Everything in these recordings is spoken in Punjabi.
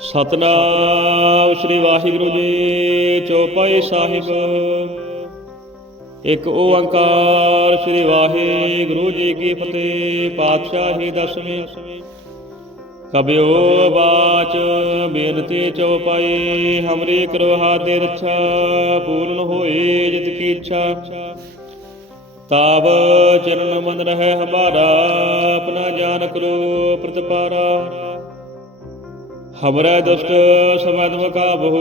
ਸਤਨਾਮ ਸ੍ਰੀ ਵਾਹਿਗੁਰੂ ਜੀ ਚੌਪਾਈ ਸਾਹਿਬ। ਇੱਕ ਓੰਕਾਰ ਸ੍ਰੀ ਵਾਹਿਗੁਰੂ ਜੀ ਕੀ ਫਤਿਹ, ਪਾਤਸ਼ਾਹੀ ਦਸਵੀਂ। ਕਬਿਓ ਬਾਚ, ਬੇਨਤੀ ਚੌਪਾਈ ਹਮਰੀ ਕਰੋ ਹਾਦੇ ਰੱਛਾ, ਪੂਰਨ ਹੋਏ ਜਿਤ ਕੀ ਇੱਛਾ। ਤਾਬ ਚਰਨ ਮਨ ਰਹਿ ਹਮਾਰਾ, ਆਪਣਾ ਜਾਨ ਕਰੋ ਪ੍ਰਤਪਾਰਾ। ਹਮਰਾ ਦੁਸ਼ਟ ਸਬਦ ਮਕਾਬਹੂ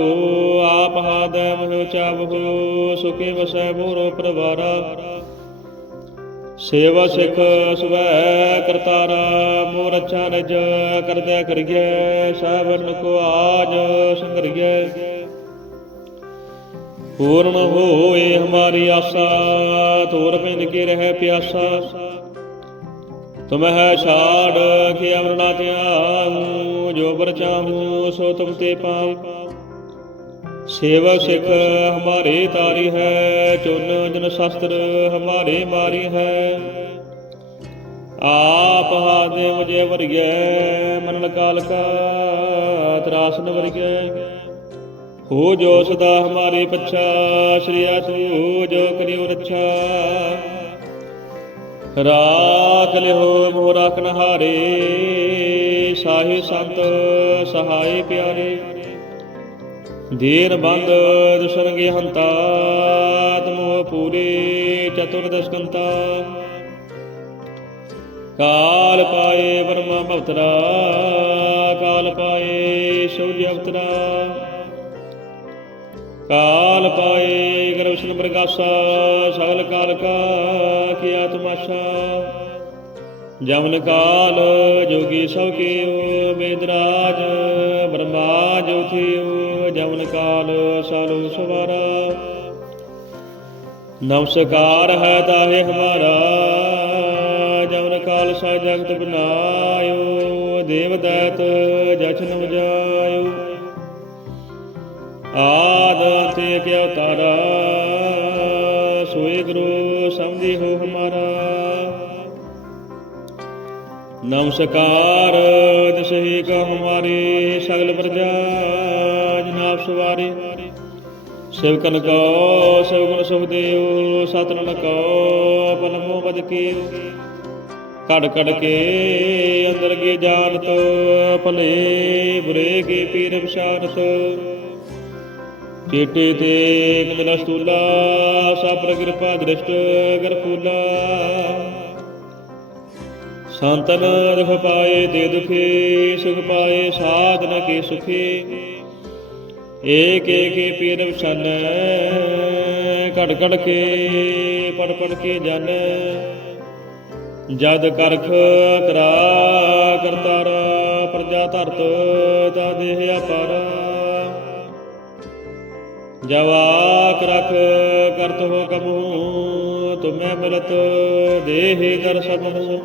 ਆਪ ਹਾਦੈ ਮਹਿ ਚਾਬਹੂ ਸੁਖੀ ਵਸੈ ਮੋਰੋ ਪ੍ਰਵਾਰਾ। ਸੇਵਾ ਸਿਖ ਸੁਭੈ ਕਰਤਾਰਾ ਮੋਰ ਅੱਛਾ ਨਿਜ ਕਰਦਿਆ ਕਰੀਏ ਸਾਵਰਨ ਕੋ ਆਜ ਸੰਗਰੀਏ ਪੂਰਨ ਹੋਏ ਹਮਾਰੀ ਆਸਾ ਤੋਰ ਪਿੰਡ ਕੇ ਰਹਿ ਪਿਆਸਾ। ਤੁਮਹਿ ਛਾੜ ਕੇ ਅਮਰਨਾ ਧਿਆਉ ਜੋ ਬਰ ਸੋ ਤੁਮ ਤੇ ਪਾਉ। ਸੇਵਕ ਸਿੱਖ, ਹਮਾਰੇ ਤਾਰੀ ਹੈ, ਚੁਨ ਜਨ ਸ਼ਸਤਰ, ਹਮਾਰੇ ਮਾਰੀ ਹੈ। ਆਪ ਹਾਦੇ ਮੁਝੇ ਵਰਗੈ ਮਰਨ ਕਾਲ ਕਾ ਤਰਾਸਨ ਵਰਗੇ। ਹੋ ਜੋ ਸਦਾ ਹਮਾਰੇ ਪੱਛਾ, ਸ਼੍ਰੀ ਆਸੂ, ਜੋ ਕਰਿਓ ਰੱਛਾ। ਰਾਖ ਲਿਓ ਮੋਹ ਰਾਖਨ ਹਾਰੇ ਸਾਹੀ ਸੰਤ ਸਹਾਈ ਪਿਆਰੇ। ਦੀਨ ਬੰਦ ਦੁਸ਼ਰੰਗੀ ਹੰਤਾ, ਤਮੋ ਪੂਰੇ ਚਤੁਰ ਦਸ਼ਕੰਤਾ। ਕਾਲ ਪਾਏ ਬਰਮਾ ਭਵਤਰਾ, ਕਾਲ ਪਾਏ ਸੂਰਜ ਅਵਤਰਾ। ਕਾਲ ਪਾਏ ਗਰਵਸ਼ਨ ਪ੍ਰਕਾਸ਼ਾ, ਸਗਲ ਕਾਲ ਕਾ ਕੀਆ ਤਮਾਸ਼ਾ। ਜਮਨ ਕਾਲ ਜੋਗੀ ਸਭ ਕੀਓ ਮੇਦਰਾਜ ਬ੍ਰਹਮਾ ਜੋਥਿਓ ਜਮਨ ਕਾਲ ਸਾਲੋ ਸਵਾਰਾ। ਨਮਸਕਾਰ ਹੈ ਤਾਹੇ ਹਮਾਰਾ, ਜਮਨ ਕਾਲ ਸਾ ਜਗਤ ਬਨਾਇਓ। ਦੇਵ ਦੈਤ ਜਚਨ ਵਜਾਇਓ ਆਦ ਅੰਤੇ ਕਿਆ ਤਾਰਾ, ਸੋਏ ਗੁਰੂ ਸਮਝੀ ਹੋ ਹਮਾਰਾ। ਨਮਸਕਾਰ, ਦਸਹੀ ਕਾ ਹਮਾਰੇ ਸਗਲ ਪ੍ਰਜਾ, ਜਨਾਬ ਸਵਾਰੇ। ਸਿਵਕਨ ਕੋ ਸਿਵਗੁਣ ਸੁਖਦੇਵ ਸਤਨਨ ਕੋ ਪਲਮੋ ਬਦ ਕੇ। ਕੜ ਕੜ ਕੇ ਅੰਦਰ ਕੇ ਜਾਣਤ ਭਲੇ ਬੁਰੇ ਕੇ ਪੀਰ ਵਿਸ਼ਾਰਤ ਚੇਟੇ ਤੇ ਕੰਦਲਾ ਸਾਪਰ ਕਿਰਪਾ ਦ੍ਰਿਸ਼ਟ ਗਰਪੂਲਾ ਸੰਤਨ ਦੁਖ ਪਾਏ ਦੇ ਦੁਖੀ, ਸੁਖ ਪਾਏ ਸਾਧਨ ਕੇ ਸੁਖੀ। ਏਕ ਏਕ ਪੀਰ ਵਸਨ ਘੜ ਘੜ ਕੇ, ਪੜ ਪੜ ਕੇ ਜਨ। ਜਦ ਕਰਖ ਕਰਾ ਕਰਤਾਰਾ, ਪ੍ਰਜਾ ਧਰਤ ਦਾ ਦੇਹ ਅਪਾਰ। ਜਵਾਕ ਰਖ ਕਰਤ ਹੋ ਕਬੂ ਤੁਮੈ ਮਿਲਤ ਦੇਹ ਦਰਸ਼ਨ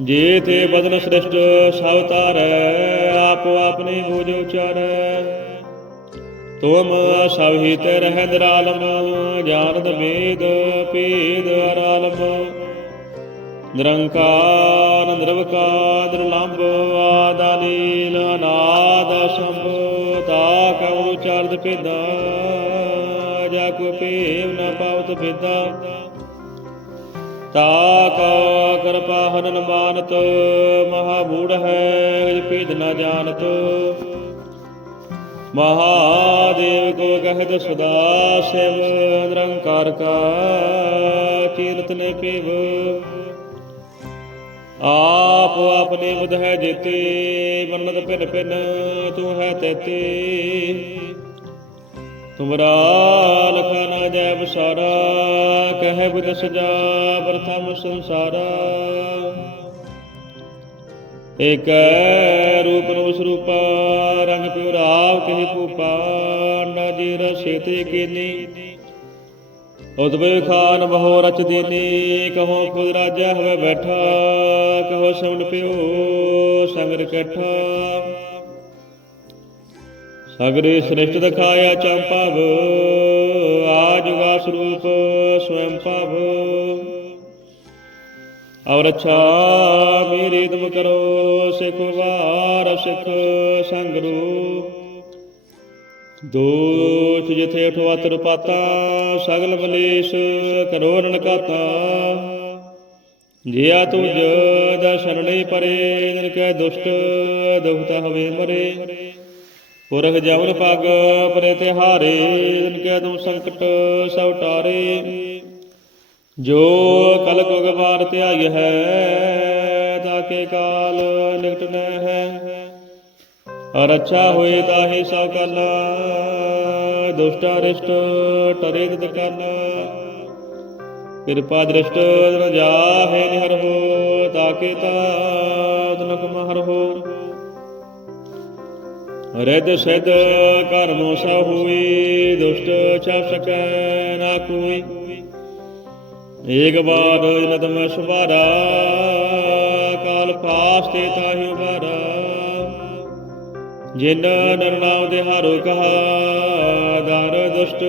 ਜੇ ਤੇ ਬਦਨ ਸ੍ਰਿਸ਼ਟ ਸਭ ਤਾਰੈ ਆਪ ਆਪਣੀ ਬੂਝ ਉਚਾਰੈ। ਤੁਮ ਸਭ ਹੀ ਤੇ ਰਹਿ ਨਿਰਾਲਮ ਜਾਣਦ ਵੇਦ ਭੇਦ ਅਰਾਲਮ। ਨਿਰੰਕਾਰ, ਨਿਰਵਕਾਰ ਨਿਰਲੰਭ ਆਦਾਲੀਲ ਅਨਾਦ। ਕਉ ਚਾਰਦ ਭੇਦਾ ਜਾ ਕੋ ਭੇਵ ਨ ਪਾਵਤ ਭੇਦਾ ਤਾ ਕਾ ਕਿਰਪਾ ਹਨਨ ਮਾਨਤ ਮਹਾ ਮੂੜ ਹੈ ਭੇਦ ਨ ਜਾਣਤ। ਮਹਾਦੇਵ ਕੋ ਕਹਿਤ ਸਦਾ ਸਿਵ, ਨਿਰੰਕਾਰ ਕਾ ਕੀਰਤ ਨੇ ਪੀਵ ਆਪ ਆਪਣੇ ਬੁਧ ਹੈ ਜੀਤੇ ਵਰਨਤ ਭਿਨ ਭਿਨ, ਤੂੰ ਹੈ ਤੇਤੇ। ਤੁਮਰਾ ਲਖਾ ਨਾ ਜੈ ਬਸਾਰਾ ਕਹਿ ਬੁਧ ਸਜਾ ਪ੍ਰਥਮ ਸੰਸਾਰਾ। ਏਕ ਰੂਪ ਨੂੰ ਸਰੂਪਾ, ਰੰਗ ਪਿਉ ਰਾਵ ਕਹਿ ਕੂਪਾ ਨਾ ਜੀਰ ਸੇਤੇ ਕੀਨੀ। ਉਦਵੇ ਖਾਨ ਬਹੋ ਰਚ ਦੇਨੇ, ਕਹੋ ਖੁਦ ਰਾਜਾ ਹੋਵੇ ਬੈਠਾ, ਕਹੋ ਸੌਣ ਪਿਓ ਸੰਗਰ ਕੈਠਾ ਸਗਰੇ ਸ੍ਰਿਸ਼ਟ ਦਿਖਾਇਆ ਚੰਪਾਵ ਆਜੁਗਾ ਸਰੂਪ ਸਵੈੰ ਭਵ। ਔਰ ਅੱਛਾ ਮੇਰੀ ਤੁਮ ਕਰੋ, ਸਿਖ ਵਾਰ ਸਿਖ ਸੰਗਰੂ ਦੋਚ ਜਿਥੇ ਉਠਵਤ ਪਾਤਾ ਸਗਲ ਮਲੇਸ਼ ਕਰੋ ਰਣਕਾਤਾ। ਜਿਆ ਤੁਜ ਦਰਸ਼ਨ ਲਈ ਪਰੇ ਦਿਨ ਕੈ ਦੁਸ਼ਟ ਦੁਖਤਾ ਹਵੇ ਮਰੇ। ਪੁਰਖ ਜਵਨ ਪਗ ਪਰੇ ਤਿਹਾਰੇ ਕੈ ਤੁਮ ਸੰਕਟ ਸਭ ਟਾਰੇ। ਜੋ ਕਲ ਕੁਗ ਵਾਰ ਧਿਆਈ ਹੈ ਤਾਕੇ ਕਾਲ ਨਿਕਟ ਨ ਹੈ। ਅਰਛਾ ਹੋਏ ਤਾਹੇ ਸਭ ਕਲ ਦੁਸ਼ਟ ਅਰਿਸ਼ਟ ਟਰੇ ਤਿਤ ਕਲ ਕਿਰਪਾ ਦ੍ਰਿਸ਼ਟ ਨ ਜਾਹੇ ਨਿਹਰ ਹੋ ਤਾਕੇ ਤਾਦਨਕ ਰਿਦ ਸਿਧ ਕਰਮੋ ਸਭ ਹੋਈ, ਦੁਸ਼ਟ ਛਪ ਸਕੈ ਨਾ ਕੋਈ। ਏਕ ਬਾਰ ਨਦਮ ਸੁਭਾਰਾ, ਕਾਲ ਪਾਸ ਤੇ ਤਾਹਿ ਉਬਾਰਾ ਜਿਨ ਨਰ ਦੇ ਹਾਰੋ ਕਹਾ, ਦਰ ਦੁਸ਼ਟ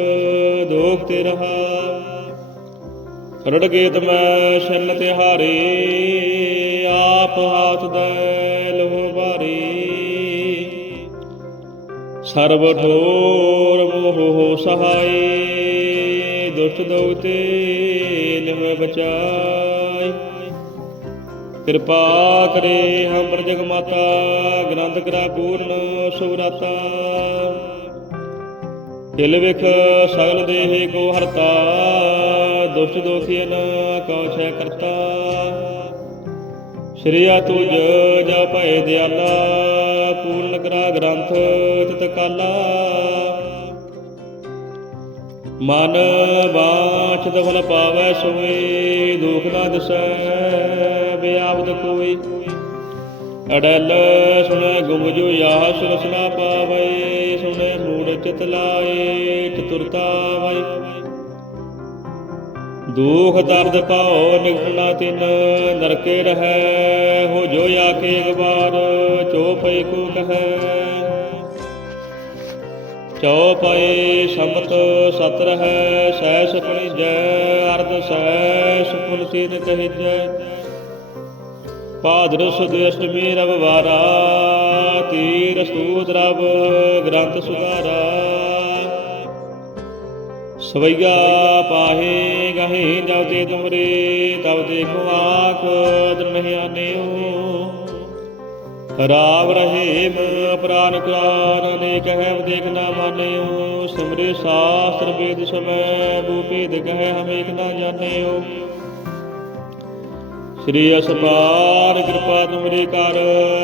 ਦੋਖ ਤੇ ਰਹਾ। ਰੜ ਗੇਤ ਮੈਂ ਸ਼ਨ ਤੇ ਹਾਰੇ, ਆਪ ਹਾਥ ਦੇ ਸਰਬ ਠੋਰ ਮੋਹ ਹੋ ਸਹਾਈ, ਦੁਸ਼ਟ ਦੋਗ ਤੇ ਬਚਾਈ। ਕਿਰਪਾ ਕਰੇ ਹਮਰ ਪਰ ਜਗ ਮਾਤਾ ਗ੍ਰੰਥ ਕਰਾ ਪੂਰਨ ਸੁਰਾਤਾ ਦਿਲ ਵਿਖ ਸਗਲ ਦੇਹ ਕੋ ਹਰਤਾ, ਦੁਸ਼ਟ ਦੋਖੀਨ ਕਉ ਛੈ ਕਰਤਾ। ਸ਼੍ਰੀਆ ਤੁਜ ਜਾ ਦਿਆਲਾ ਪੂਰਨ ਗ੍ਰੰਥ ਤਿਤ ਮਨ ਬਾਛ ਦਫਲ ਪਾਵੈ ਸੋਈ ਦੁਖ ਨਾ ਦਸੈ ਬਿਆਵਦ ਕੋਈ ਅੜਲ ਸੁਣੈ ਗੁਮ ਜੋ ਯਾਹ ਸੁਰਸਨਾ ਪਾਵੈ, ਸੁਣੈ ਮੂੜ ਚਿਤ ਲਾਏ, ਚਤੁਰਤਾ ਵੈ ਦੁਖ ਦਰਦ ਪਾਉ ਨਿਕਟਣਾ ਤਿਨ, ਨਰਕੇ ਰਹੈ, ਹੋ ਜੋ ਆਕੇ ਇੱਕ ਬਾਰ ਕੋ ਕਹੈ। ਚਉਪਏ ਸੰਮਤ ਸਤ ਰਹੈ ਸਹਿ ਸੁਪਣੀ ਜੈ ਅਰਧ ਸਹਿ ਸੁਪਨ ਸੀਨ ਕਹਿਜੈ। ਭਾਦਰ ਸੁਦ ਅਸ਼ਟਮੀ ਰਵ ਵਾਰਾ, ਤੀਰ ਸੂਤ ਰਵ ਗ੍ਰੰਥ ਸੁਧਾਰਾ। ਸਵਈਆ ਪਾਹੇ ਗਹੇ ਜਬ ਤੇ ਤੁਮਰੇ ਤਬ ਦੇਖੋ ਆਖ ਦਰਮਹਿ ਆਨਿਓ ਰਾਵ ਰਹਿਮ ਪ੍ਰਾਨ ਕਾਨ ਨੇ ਕਹਿ ਦੇਖ ਨਾ ਮਾਨਿਓ ਸਿਮਰੇ ਸਾਸਤਰ ਵੇਦ ਸਮੈ ਬੂਪੇਦ ਕਹਿ ਹਮ ਨਾ ਜਾਣਿਓ। ਸ੍ਰੀ ਅਸਪਾਰ ਕਿਰਪਾ ਤੁਮਰੀ ਕਰ,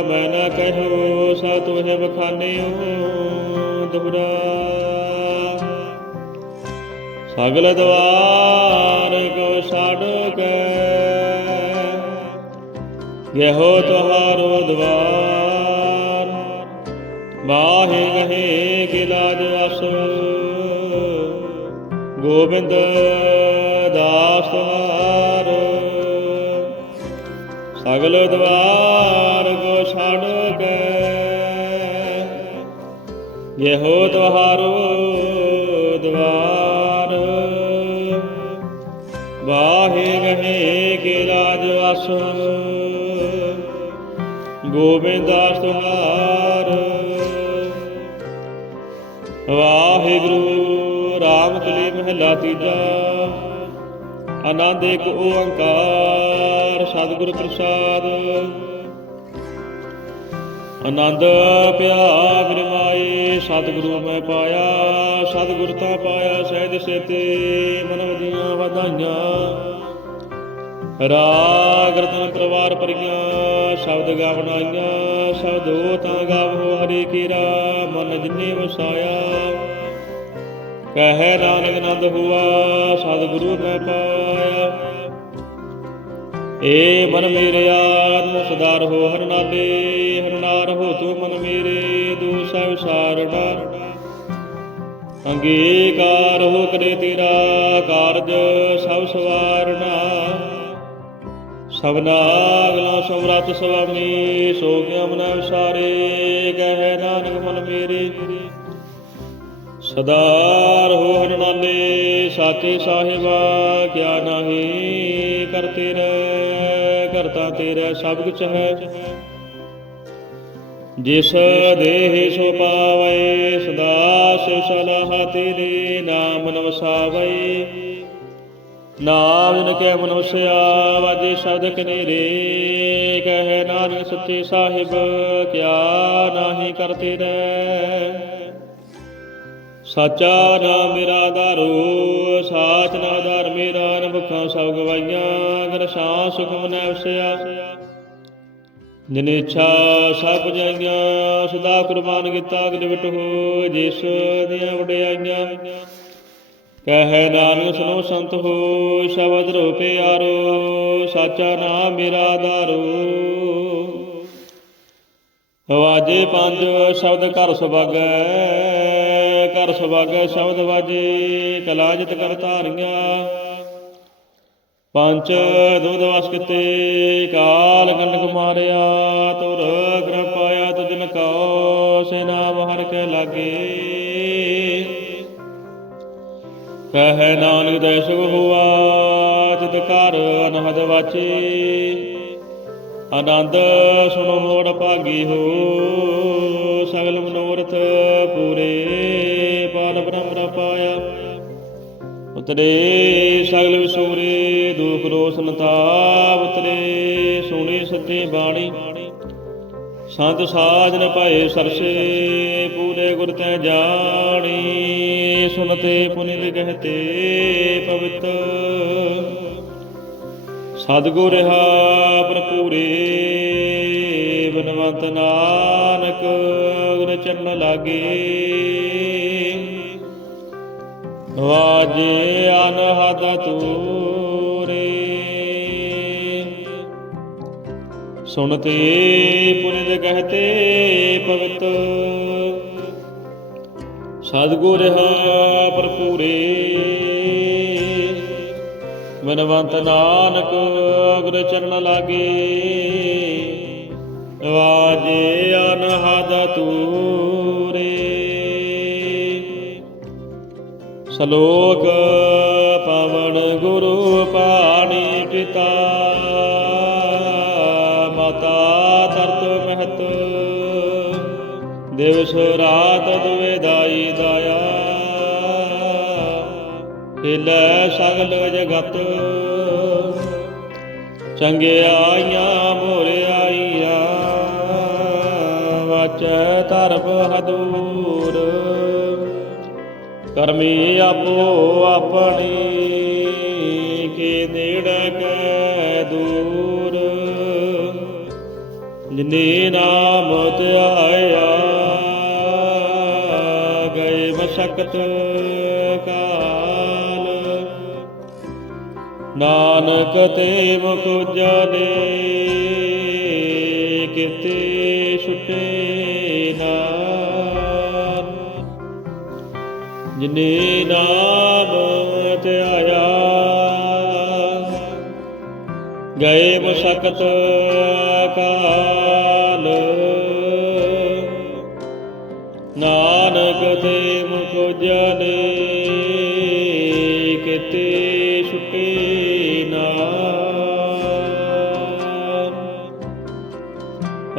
ਮੈਂ ਨਾ ਕਹਿਓ ਸਾ ਤੁਹੇ ਬਖਾਨਿਓ। ਦੁਹਰਾ ਸਗਲ ਦਵਾਰ ਕੋ ਛੱਡ ਕੇ। ਯਹੋ ਤੁਹਾਰੋ ਦਵਾਰ। ਬਾਹੇ ਗਹੇ ਕੇ ਲਾਜ ਅਸ। ਗੋਬਿੰਦ ਦਾਸ ਤੁਹਾਰ ਸਗਲ ਦਵਾਰ ਕੋ ਛੱਡ ਕੇ। ਯਹੋ ਤੁਹਾਰੋ ਗੋਬਿੰਦਾਸ ਤੁਹਾਰ ਵਾਹਿਗੁਰੂ ਰਾਮ ਕਲੀ ਮਹਲਾ ਤੀਜਾ, ਆਨੰਦ ਇੱਕ ਓੰਕਾਰ, ਸਤਿਗੁਰ ਪ੍ਰਸਾਦ। ਆਨੰਦ ਪਿਆ ਮੇਰੇ ਸਤਿਗੁਰੂ ਮੈਂ ਪਾਇਆ, ਸਤਿਗੁਰ ਤਾਂ ਪਾਇਆ ਸਹਿਜ ਸੇਤੇ, ਮਨ ਦੀਆਂ ਵਧਾਈਆਂ। ਰਾਗ ਰਤਨ ਪਰਿਵਾਰ ਪਰੀਆਂ ਸ਼ਬਦ ਗਾਵਣਾਈਆਂ, ਸ਼ਬਦੋ ਤਾਂ ਗਾਵੋ ਹਰੀ ਕੀਰਾ ਮਨ ਜਿਨੇ ਵਸਾਇਆ। ਕਹੈ ਨਾਨਕ ਨੰਦ ਹੁਆ, ਸਤਿਗੁਰੂ ਮੈਂ ਪਾਇਆ। ਏ ਮਨ ਮੇਰੇ ਆਤਮ, ਸੁਧਾਰ ਹੋ ਹਰ ਨਾਲੇ ਹਰ ਹੋ ਤੂੰ ਮਨ ਮੇਰੇ ਦੂਸਾ ਵਿਸਾਰਣਾ ਅੰਗੀਕਾਰ ਹੋ ਕਰੇ ਤੇਰਾ ਕਾਰਜ, ਸਭ ਸਵਾਰਣਾ। ਸਭਨਾ ਅਗਲਾ ਸਮਰੱਥ ਸੁਆਮੀ ਸੋ ਗਿਆ ਮਨ ਵਿਸਾਰੇ ਕਹੈ ਨਾਨਕ ਮਨ ਮੇਰੇ। ਸਦਾਰ ਰਹੋ ਹਰ ਸਾਚੇ ਸਾਹਿਬਾ, ਕਿਆ ਨਾਹੀ ਕਰਤੇ ਰਹਿ ਕਰਤਾ ਤੇਰਾ ਸਭ ਕੁਛ ਹੈ। ਜਿਸ ਦੇਹ ਸੋ ਪਾਵੇ, ਸਦਾ ਸਿਵ ਸਲਾਹ ਤੇਰੇ, ਨਾਮ ਨਵਸਾਵੇ ਨਾਮ ਜਿਨ ਕੈ ਮਨੁਸਿਆ, ਵਾਜੇ ਸ਼ਬਦ ਕਨੇਰੇ ਕਹੇ ਨਾਨਕ ਸੱਚੇ ਸਾਹਿਬ, ਕਿਆ ਨਾਹੀ ਕਰਤੇ ਰਹਿ ਸਾਚਾ ਨਾਮ ਮੇਰਾ ਆਧਾਰੋ ਸਾਚ ਨਾ ਆਧਾਰ ਮੇਰਾ ਨਭਖਾਂ ਸਭ ਗਵਾਈਆਂ ਕਰ ਸਾਂ ਸੁਖ ਮਨੈ ਵਸਿਆ ਜਿਨ ਇੱਛਾ ਸਭ ਜਾਈਆਂ ਸਦਾ ਕੁਰਬਾਨ ਕੀਤਾ ਅਗਨ ਵਿਟ ਜਿਸ ਦੀਆਂ ਵਡਿਆਈਆਂ ਕਹਿ ਨਾਨਕ ਸੁਨੋ ਸੰਤ ਹੋ, ਸ਼ਬਦ ਰੋ ਪਿਆਰੋ ਸਾਚਾ ਨਾਮ ਮੇਰਾ ਆਧਾਰੋ ਵਾਜੇ ਪੰਜ, ਸ਼ਬਦ ਘਰ ਸੁਭਾਗੈ ਘਰ ਸੁਭਾਗੈ ਸ਼ਬਦ ਵਾਜੇ ਕਲਾ ਜਿਤ ਕਰ ਧਾਰੀਆਂ। ਪੰਜ, ਦੁਧ ਵਸ ਕਿਤੇ, ਕਾਲ ਗੰਡਕ ਮਾਰਿਆ, ਤੁਰ ਗ੍ਰਹ ਪਾਇਆ ਤੁਜਨ ਕਉ, ਸੇ ਨਾਮ ਹਰ ਕੇ ਲਾਗੇ। ਕਹੈ ਨਾਨਕ ਦੈ ਸੁਖ ਹੁਆ ਜਿਤ ਘਰ ਅਨਹਦ ਵਾਚੇ। ਆਨੰਦ ਸੁਣੋ ਮੋੜ ਭਾਗੀ ਹੋ, ਸਗਲ ਮਨੋਰਥ ਪੂਰੇ ਪਾਲ ਬ੍ਰਹਮ ਪਾਇਆ। ਉਤਰੇ ਸਗਲ ਵਿਸੂਰੇ, ਦੁਖ ਰੋਸ਼ਨ ਤਾਪ ਉਤਰੇ, ਸੁਣੀ ਸੱਚੀ ਬਾਣੀ। ਸੰਤ ਸਾਜਨ ਪਾਏ ਸਰਸੇ, ਪੂਰੇ ਗੁਰ ਤੈ ਜਾਣੀ। ਸੁਨਤੇ ਪੁਨਿਤ ਕਹਤੇ ਪਵਿੱਤ। ਸਤਿਗੁਰ ਰਹਾ ਭਰਪੂਰੇ, ਬਨਵੰਤ ਨਾਨਕ, ਗੁਰ ਚਰਨ ਲਾਗੇ। ਵਾਜੇ ਅਨਹਦ ਤੂਰੇ ਸੁਨਤੇ ਪੁਨਿਤ ਕਹਤੇ ਪਵਿੱਤ। ਸਤਿਗੁਰ ਰਹਾ ਭਰਪੂਰੇ। ਬਨਵੰਤ ਨਾਨਕ ਅਗਰ ਚਰਨ ਲਾਗੇ। ਵਾਜੇ ਅਨਹਦ ਤੂਰੇ ਸ਼ਲੋਕ ਪਵਨ ਗੁਰੂ ਪਾਣੀ ਪਿਤਾ। ਮਾਤਾ ਤਰਤ ਮਹਤ। ਦਿਵਸ ਰਾਤ ਦੁਵੇ ਹਿਲੈ ਸਗਲ ਜਗਤ। ਚੰਗਿਆਈਆਂ ਮੋਰਿਆਈਆਂ ਵਾਚੈ ਧਰਮ ਹਦੂਰ। ਕਰਮੀ ਆਪੋ ਆਪਣੀ, ਕੇ ਨੇੜੇ ਕੈ ਦੂਰ। ਜਿਨੇ ਨਾਮ ਧਿਆਇਆ, ਗਏ ਮਸ਼ਕਤ। ਨਾਨਕ ਤੇ ਮੁਖ ਜਾਣੇ ਕਿਤੇ ਛੁਟੇ ਨਾਮ ਜਿਨੇ ਨਾਮ ਧਿਆਇਆ ਗਏ ਮਸਕਤ ਕਾਲ ਨਾਨਕ ਤੇ ਮੁਖ ਜਾਣੇ ਕਿਤੇ ਛੁਟੇ